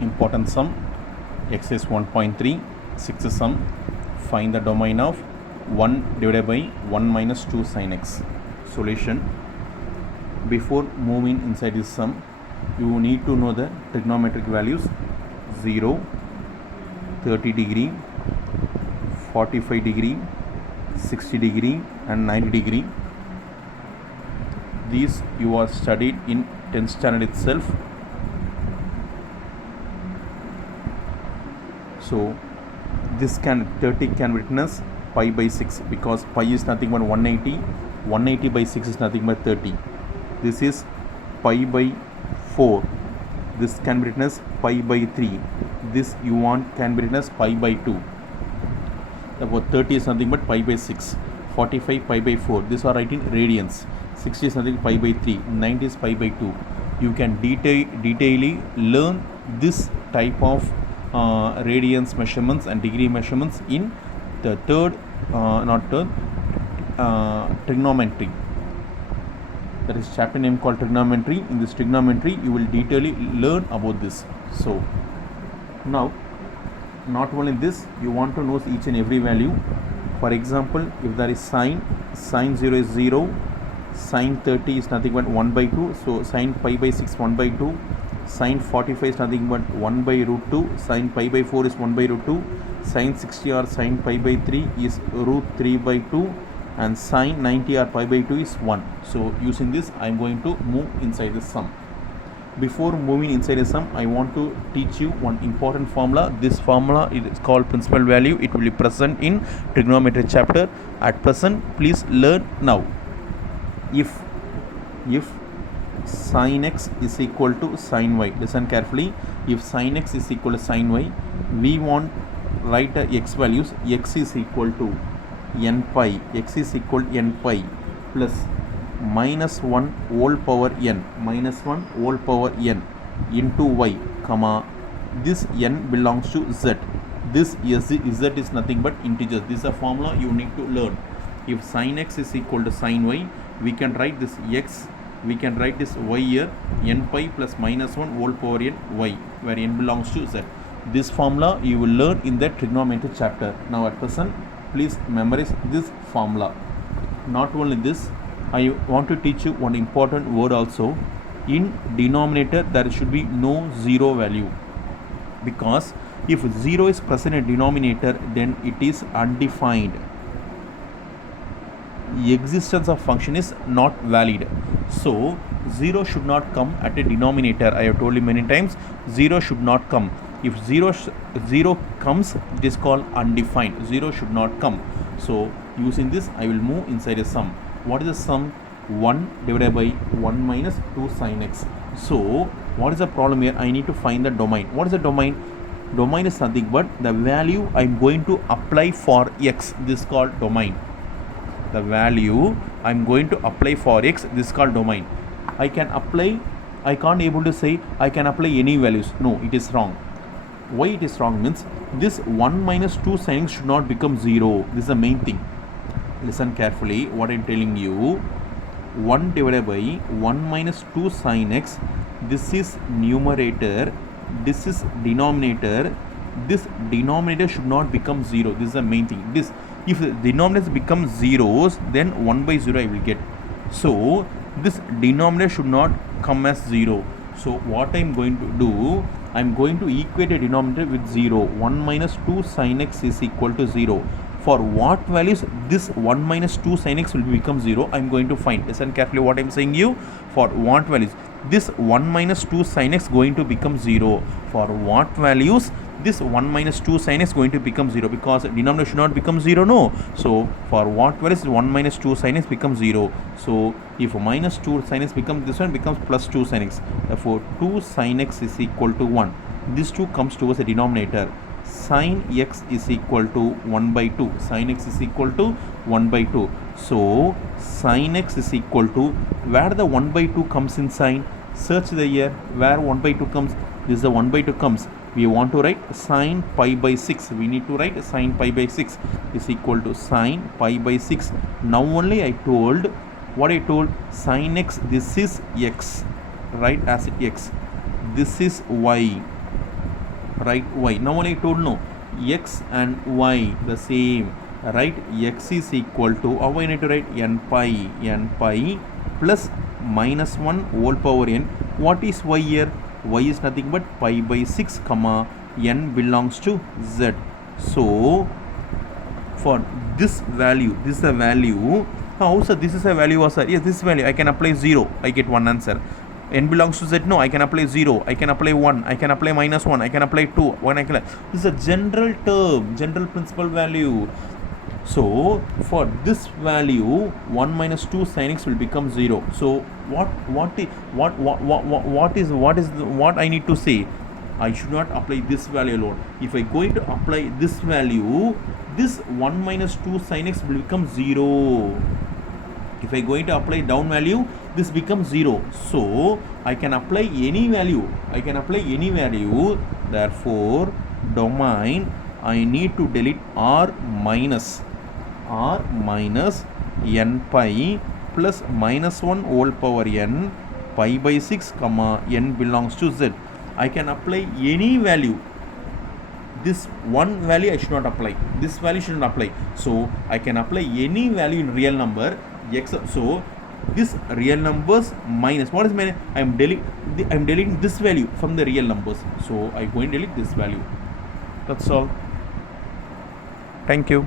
important sum. Exercise 1.3, sixth sum. Find the domain of 1 divided by 1 minus 2 sin x. Solution. Before moving inside this sum, you need to know the trigonometric values 0, 30 degree, 45 degree, 60 degree and 90 degree. These you are studied in 10th standard itself. So this 30 can be written as pi by 6 because pi is nothing but 180. 180 by 6 is nothing but 30. This is pi by 4. This can be written as pi by 3. This you want can be written as pi by 2. Therefore 30 is nothing but pi by 6. 45 pi by 4. These are writing radians. 60 is nothing pi by 3. 90 is pi by 2. You can detailedly learn this type of radians measurements and degree measurements in the trigonometry. That is chapter name called trigonometry. In this trigonometry you will detailedly learn about this. So now not only this, you want to know each and every value. For example, if there is sin 0 is 0, sin 30 is nothing but 1 by 2, so sin pi by 6 1 by 2, sin 45 is nothing but 1 by root 2, sin pi by 4 is 1 by root 2, sin 60 or sin pi by 3 is root 3 by 2, and sin 90 or pi by 2 is 1. So using this I am going to move inside the sum. Before moving inside the sum, I want to teach you one important formula. This formula is called principal value. It will be present in trigonometry chapter. At present, please learn now. If sin x is equal to sin y, listen carefully. If sin x is equal to sin y, we want write the x values. X is equal to n pi. X is equal to n pi plus minus 1 whole power n, minus 1 whole power n into y, comma, this n belongs to z. This z is nothing but integers. This is a formula you need to learn. If sin x is equal to sin y, we can write this x, we can write this y here, n pi plus minus 1 whole power n y, where n belongs to z. This formula you will learn in the trigonometry chapter. Now at present, please memorize this formula. Not only this, I want to teach you one important word also. In denominator there should be no zero value, because if 0 is present in denominator, then it is undefined. The existence of function is not valid. So 0 should not come at a denominator. I have told you many times, 0 should not come. If 0 comes, it is called undefined. 0 should not come. So using this I will move inside a sum. What is the sum? 1 divided by 1 minus 2 sin x. So what is the problem here? I need to find the domain. What is the domain? Domain is nothing but the value I am going to apply for x. This is called domain. The value I am going to apply for x, this is called domain. I can't able to say I can apply any values. No, it is wrong. Why it is wrong means this 1 minus 2 sin x should not become 0. This is the main thing. Listen carefully what I am telling you. 1 divided by 1 minus 2 sin x, this is numerator, this is denominator. This denominator should not become 0. This is the main thing. This, if the denominator becomes zeros, then 1 by 0 I will get. So this denominator should not come as 0. So what I am going to do, I am going to equate a denominator with 0. 1 minus 2 sin x is equal to 0. For what values this 1 minus 2 sin x will become 0, I am going to find. Listen carefully what I am saying you. For what values this 1 minus 2 sin x going to become 0. For what values this 1 minus 2 sin x going to become 0, because denominator should not become 0, no. So for what values 1 minus 2 sin x becomes 0. So if minus 2 sin x becomes, this one becomes plus 2 sin x. Therefore 2 sin x is equal to 1. This 2 comes towards a denominator. Sin x is equal to 1 by 2. Sin x is equal to 1 by 2. So sin x is equal to, where the 1 by 2 comes in sin, search the year where 1 by 2 comes. This is the 1 by 2 comes. We want to write sin pi by 6. We need to write sin pi by 6 is equal to sin pi by 6. Now only I told, what I told, sin x, this is x, right, as it x. This is y. write y. Now only I told no, x and y the same, right? X is equal to, how I need to write, n pi plus minus 1 whole power n. What is y here? Y is nothing but pi by 6 comma n belongs to z. So for this value, this is a value. How sir, this is a value or sir? Yes, this value I can apply 0, I get one answer. N belongs to z, no, I can apply 0, I can apply 1, I can apply minus 1, I can apply 2, 1, I can, this is a general term, general principal value. So for this value 1 minus 2 sin x will become 0. So what I need to say? I should not apply this value alone. If I going to apply this value, this 1 minus 2 sin x will become 0. If I going to apply down value, this becomes 0. So I can apply any value. Therefore domain, I need to delete r minus n pi plus minus 1 whole power n pi by 6 comma n belongs to z. I can apply any value. This one value I should not apply. This value should not apply. So I can apply any value in real number x. So this real numbers minus, what is minus? I am deleting this value from the real numbers. So I going to delete this value. That's all. Thank you.